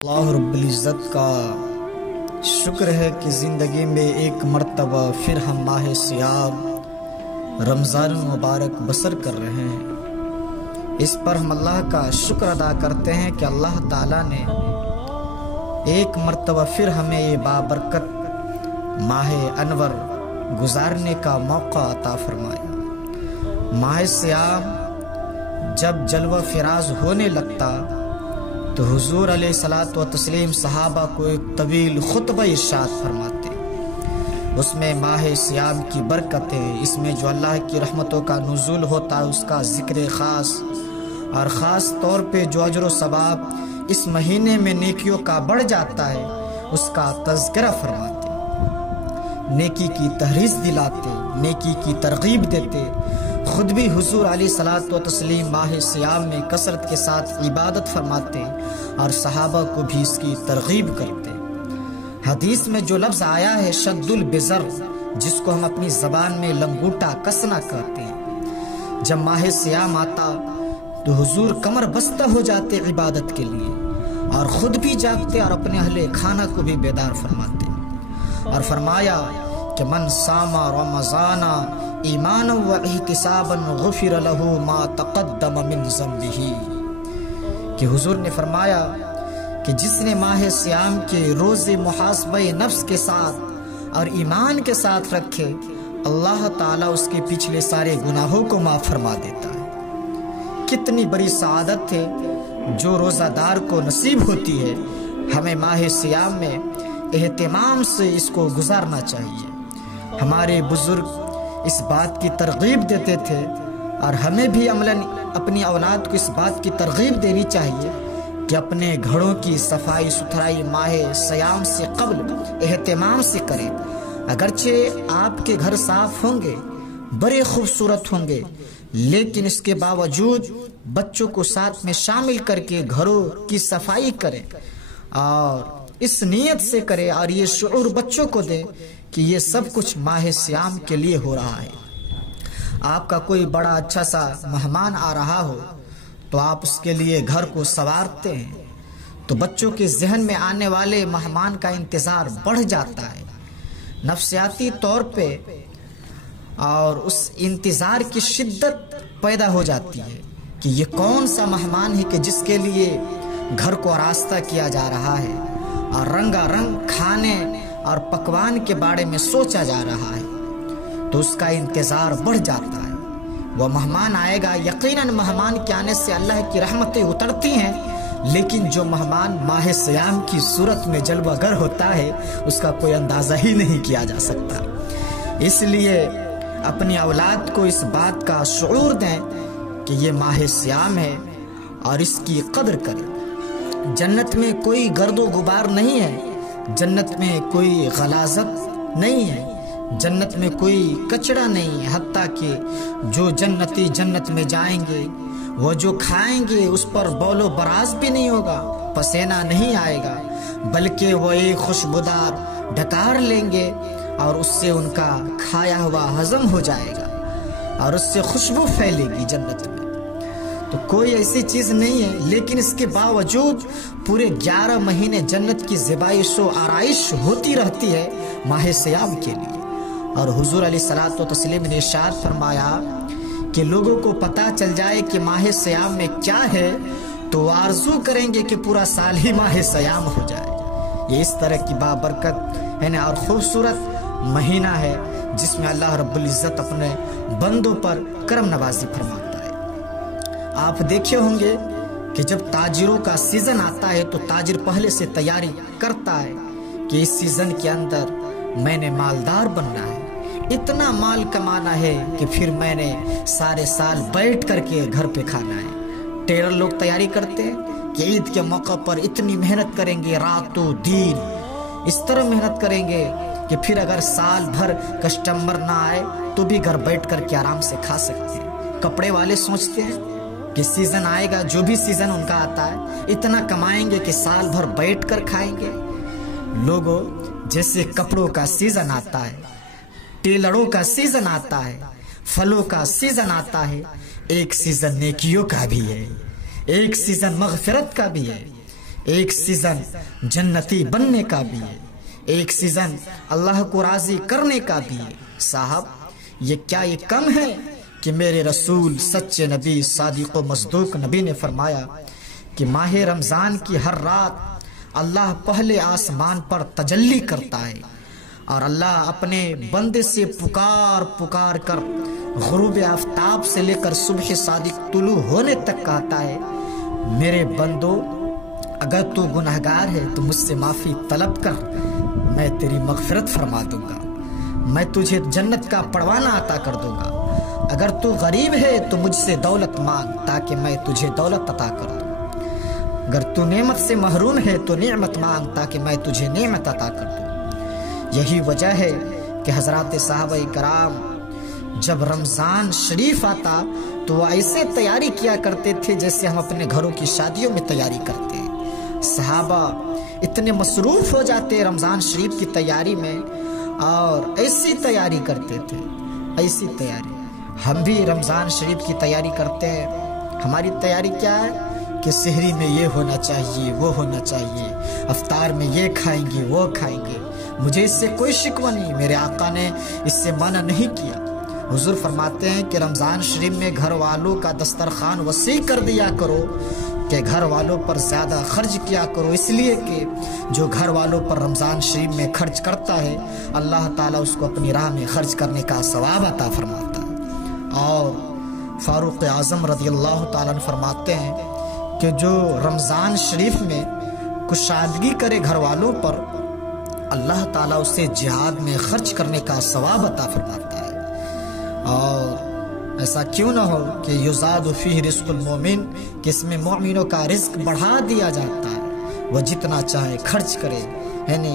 اللہ رب العزت کا شکر ہے کہ زندگی میں ایک مرتبہ پھر ہم ماہ سیام رمضان مبارک بسر کر رہے ہیں۔ اس پر ہم اللہ کا شکر ادا کرتے ہیں کہ اللہ تعالیٰ نے ایک مرتبہ پھر ہمیں یہ بابرکت ماہ انور گزارنے کا موقع عطا فرمایا۔ ماہ سیام جب جلوہ فراز ہونے لگتا تو حضور علیہ الصلوۃ والتسلیم صحابہ کو ایک طویل خطبہ ارشاد فرماتے، اس میں ماہ سیام کی برکتیں، اس میں جو اللہ کی رحمتوں کا نزول ہوتا ہے اس کا ذکر خاص، اور خاص طور پہ جو اجر و ثواب اس مہینے میں نیکیوں کا بڑھ جاتا ہے اس کا تذکرہ فرماتے، نیکی کی تحریض دلاتے، نیکی کی ترغیب دیتے۔ خود بھی حضور علیہ الصلوۃ والتسلیم ماہ سیام میں کثرت کے ساتھ عبادت فرماتے اور صحابہ کو بھی اس کی ترغیب کرتے۔ حدیث میں جو لفظ آیا ہے شد البزر، جس کو ہم اپنی زبان میں لنگوٹا کسنا کہتے ہیں، جب ماہ سیام آتا تو حضور کمر بستہ ہو جاتے عبادت کے لیے، اور خود بھی جاگتے اور اپنے اہل خانہ کو بھی بیدار فرماتے، اور فرمایا کہ من صام رمضان ایمانا و احتسابا غفر له ما تقدم من ذنبه، کہ حضور نے فرمایا کہ جس نے ماہ سیام کے روزے محاسبہ نفس کے ساتھ اور ایمان کے ساتھ رکھے، اللہ تعالیٰ اس کے پچھلے سارے گناہوں کو معاف فرما دیتا ہے۔ کتنی بڑی سعادت ہے جو روزہ دار کو نصیب ہوتی ہے۔ ہمیں ماہ سیام میں اہتمام سے اس کو گزارنا چاہیے۔ ہمارے بزرگ اس بات کی ترغیب دیتے تھے، اور ہمیں بھی عملاً اپنی اولاد کو اس بات کی ترغیب دینی چاہیے کہ اپنے گھروں کی صفائی ستھرائی ماہ سیام سے قبل اہتمام سے کریں۔ اگرچہ آپ کے گھر صاف ہوں گے، بڑے خوبصورت ہوں گے، لیکن اس کے باوجود بچوں کو ساتھ میں شامل کر کے گھروں کی صفائی کریں، اور اس نیت سے کریں اور یہ شعور بچوں کو دیں کہ یہ سب کچھ ماہ سیام کے لیے ہو رہا ہے۔ آپ کا کوئی بڑا اچھا سا مہمان آ رہا ہو تو آپ اس کے لیے گھر کو سنوارتے ہیں، تو بچوں کے ذہن میں آنے والے مہمان کا انتظار بڑھ جاتا ہے نفسیاتی طور پہ، اور اس انتظار کی شدت پیدا ہو جاتی ہے کہ یہ کون سا مہمان ہے کہ جس کے لیے گھر کو آراستہ کیا جا رہا ہے، اور رنگا رنگ کھانے اور پکوان کے بارے میں سوچا جا رہا ہے، تو اس کا انتظار بڑھ جاتا ہے۔ وہ مہمان آئے گا، یقیناً مہمان کے آنے سے اللہ کی رحمتیں اترتی ہیں، لیکن جو مہمان ماہ سیام کی صورت میں جلوہ گر ہوتا ہے اس کا کوئی اندازہ ہی نہیں کیا جا سکتا۔ اس لیے اپنی اولاد کو اس بات کا شعور دیں کہ یہ ماہ سیام ہے اور اس کی قدر کریں۔ جنت میں کوئی گرد و غبار نہیں ہے، جنت میں کوئی غلاظت نہیں ہے، جنت میں کوئی کچڑا نہیں ہے، حتیٰ کہ جو جنتی جنت میں جائیں گے وہ جو کھائیں گے اس پر بول و براز بھی نہیں ہوگا، پسینہ نہیں آئے گا، بلکہ وہ ایک خوشبودار ڈکار لیں گے اور اس سے ان کا کھایا ہوا ہضم ہو جائے گا، اور اس سے خوشبو پھیلے گی جنت میں۔ تو کوئی ایسی چیز نہیں ہے، لیکن اس کے باوجود پورے 11 مہینے جنت کی زیبائش و آرائش ہوتی رہتی ہے ماہ سیام کے لیے۔ اور حضور علیہ الصلوۃ والتسلیم نے ارشاد فرمایا کہ لوگوں کو پتہ چل جائے کہ ماہ سیام میں کیا ہے تو آرزو کریں گے کہ پورا سال ہی ماہ سیام ہو جائے۔ یہ اس طرح کی بابرکت ہے اور خوبصورت مہینہ ہے جس میں اللہ رب العزت اپنے بندوں پر کرم نوازی فرماتا ہے۔ آپ دیکھے ہوں گے کہ جب تاجروں کا سیزن آتا ہے تو تاجر پہلے سے تیاری کرتا ہے کہ اس سیزن کے اندر میں نے مالدار بننا ہے، اتنا مال کمانا ہے کہ پھر میں نے سارے سال بیٹھ کر کے گھر پہ کھانا ہے۔ ٹیلر لوگ تیاری کرتے ہیں کہ عید کے موقع پر اتنی محنت کریں گے، رات و دن اس طرح محنت کریں گے کہ پھر اگر سال بھر کسٹمر نہ آئے تو بھی گھر بیٹھ کر کے آرام سے کھا سکتے ہیں۔ کپڑے والے سوچتے ہیں کہ سیزن آئے گا، جو بھی سیزن ان کا آتا ہے اتنا کمائیں گے کہ سال بھر بیٹھ کر کھائیں گے۔ لوگوں، جیسے کپڑوں کا سیزن آتا ہے، ٹیلروں کا سیزن آتا ہے، پھلوں کا سیزن آتا ہے، ایک سیزن نیکیوں کا بھی ہے، ایک سیزن مغفرت کا بھی ہے، ایک سیزن جنتی بننے کا بھی ہے، ایک سیزن اللہ کو راضی کرنے کا بھی ہے۔ صاحب یہ کیا یہ کم ہے کہ میرے رسول سچے نبی صادق و مصدوق نبی نے فرمایا کہ ماہ رمضان کی ہر رات اللہ پہلے آسمان پر تجلی کرتا ہے اور اللہ اپنے بندے سے پکار پکار کر غروب آفتاب سے لے کر صبح صادق طلوع ہونے تک کہتا ہے میرے بندو اگر تو گناہگار ہے تو مجھ سے معافی طلب کر، میں تیری مغفرت فرما دوں گا، میں تجھے جنت کا پروانہ عطا کر دوں گا۔ اگر تو غریب ہے تو مجھ سے دولت مانگ تاکہ میں تجھے دولت عطا کر دوں، اگر تو نعمت سے محروم ہے تو نعمت مانگ تاکہ میں تجھے نعمت عطا کر دوں۔ یہی وجہ ہے کہ حضرات صحابہ کرام جب رمضان شریف آتا تو وہ ایسے تیاری کیا کرتے تھے جیسے ہم اپنے گھروں کی شادیوں میں تیاری کرتے ہیں۔ صحابہ اتنے مصروف ہو جاتے رمضان شریف کی تیاری میں اور ایسی تیاری کرتے تھے، ایسی تیاری۔ ہم بھی رمضان شریف کی تیاری کرتے ہیں۔ ہماری تیاری کیا ہے کہ سحری میں یہ ہونا چاہیے، وہ ہونا چاہیے، افطار میں یہ کھائیں گے، وہ کھائیں گے۔ مجھے اس سے کوئی شکوہ نہیں، میرے آقا نے اس سے منع نہیں کیا۔ حضور فرماتے ہیں کہ رمضان شریف میں گھر والوں کا دسترخوان وسیع کر دیا کرو، کہ گھر والوں پر زیادہ خرچ کیا کرو، اس لیے کہ جو گھر والوں پر رمضان شریف میں خرچ کرتا ہے اللہ تعالیٰ اس کو اپنی راہ میں خرچ کرنے کا ثواب عطا فرماتا ہے۔ اور فاروق اعظم رضی اللہ تعالیٰ عنہ فرماتے ہیں کہ جو رمضان شریف میں کشادگی کرے گھر والوں پر اللہ تعالیٰ اسے جہاد میں خرچ کرنے کا ثواب عطا فرماتا ہے۔ اور ایسا کیوں نہ ہو کہ یزاد فیہ رزق المومن، کہ اس میں مومنوں کا رزق بڑھا دیا جاتا ہے، وہ جتنا چاہے خرچ کرے، یعنی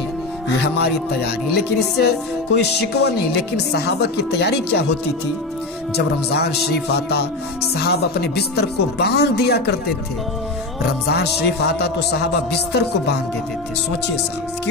یہ ہماری تیاری، لیکن اس سے کوئی شکوہ نہیں۔ لیکن صحابہ کی تیاری کیا ہوتی تھی؟ جب رمضان شریف آتا صحابہ اپنے بستر کو باندھ دیا کرتے تھے۔ رمضان شریف آتا تو صحابہ بستر کو باندھ دیتے تھے۔ سوچئے صاحب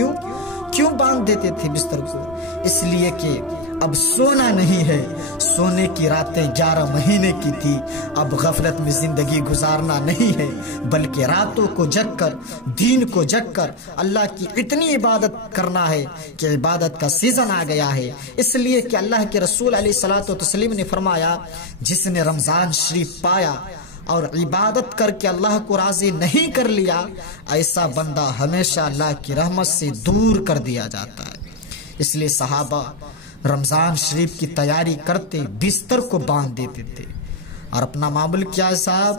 کیوں باندھ دیتے تھے بستر کو؟ اس لیے کہ اب سونا نہیں ہے، سونے کی راتیں 11 مہینے کی تھی، اب غفلت میں زندگی گزارنا نہیں ہے، بلکہ راتوں کو جگ کر، دین کو جگ کر اللہ کی اتنی عبادت کرنا ہے کہ عبادت کا سیزن آ گیا ہے۔ اس لیے کہ اللہ کے رسول علیہ الصلوۃ والتسلیم نے فرمایا جس نے رمضان شریف پایا اور عبادت کر کے اللہ کو راضی نہیں کر لیا، ایسا بندہ ہمیشہ اللہ کی رحمت سے دور کر دیا جاتا ہے۔ اس لیے صحابہ رمضان شریف کی تیاری کرتے بستر کو باندھ دیتے تھے۔ اور اپنا معمول کیا ہے صاحب؟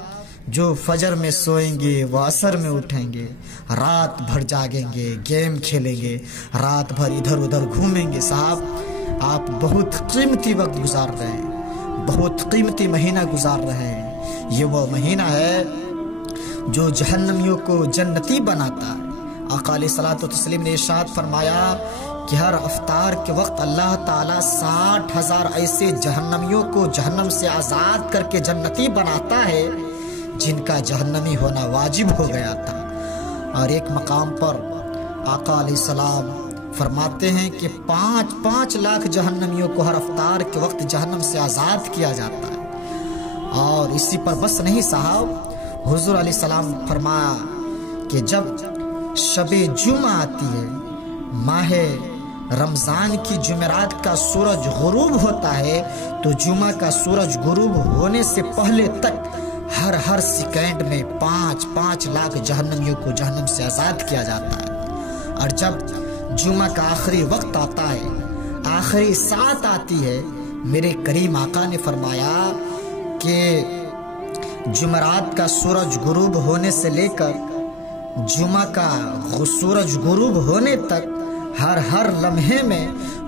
جو فجر میں سوئیں گے وہ عصر میں اٹھیں گے، رات بھر جاگیں گے، گیم کھیلیں گے، رات بھر ادھر ادھر گھومیں گے۔ صاحب آپ بہت قیمتی وقت گزار رہے ہیں، بہت قیمتی مہینہ گزار رہے ہیں۔ یہ وہ مہینہ ہے جو جہنمیوں کو جنتی بناتا ہے۔ آقا علیہ الصلوۃ والتسلیم نے ارشاد فرمایا کہ ہر افطار کے وقت اللہ تعالیٰ 60,000 ایسے جہنمیوں کو جہنم سے آزاد کر کے جنتی بناتا ہے جن کا جہنمی ہونا واجب ہو گیا تھا۔ اور ایک مقام پر آقا علیہ السلام فرماتے ہیں کہ 5 لاکھ جہنمیوں کو ہر افطار کے وقت جہنم سے آزاد کیا جاتا ہے۔ اور اسی پر بس نہیں صاحب، حضور علیہ السلام فرمایا کہ جب شب جمعہ آتی ہے، ماہ رمضان کی جمعرات کا سورج غروب ہوتا ہے، تو جمعہ کا سورج غروب ہونے سے پہلے تک ہر سیکنڈ میں 5 لاکھ جہنمیوں کو جہنم سے آزاد کیا جاتا ہے۔ اور جب جمعہ کا آخری وقت آتا ہے، آخری ساعت آتی ہے، میرے کریم آقا نے فرمایا کہ جمعرات کا سورج غروب ہونے سے لے کر جمعہ کا سورج غروب ہونے تک ہر لمحے میں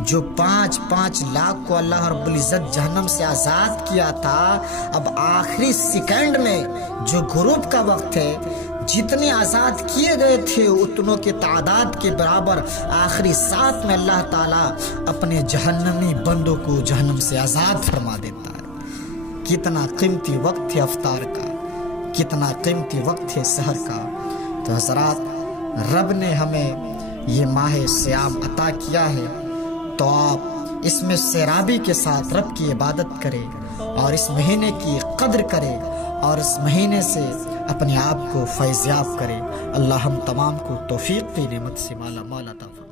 جو 5 لاکھ کو اللہ رب العزت جہنم سے آزاد کیا تھا، اب آخری سیکنڈ میں جو غروب کا وقت ہے، جتنے آزاد کیے گئے تھے اتنوں کے تعداد کے برابر آخری ساتھ میں اللہ تعالیٰ اپنے جہنمی بندوں کو جہنم سے آزاد فرما دیتا ہے۔ کتنا قیمتی وقت ہے افطار کا، کتنا قیمتی وقت ہے سحر کا۔ تو حضرات، رب نے ہمیں یہ ماہ صیام عطا کیا ہے، تو آپ اس میں سیرابی کے ساتھ رب کی عبادت کرے اور اس مہینے کی قدر کرے اور اس مہینے سے اپنے آپ کو فیضیاب کرے۔ اللہ ہم تمام کو توفیق کی نعمت سے مالا مال عطا فرمائے۔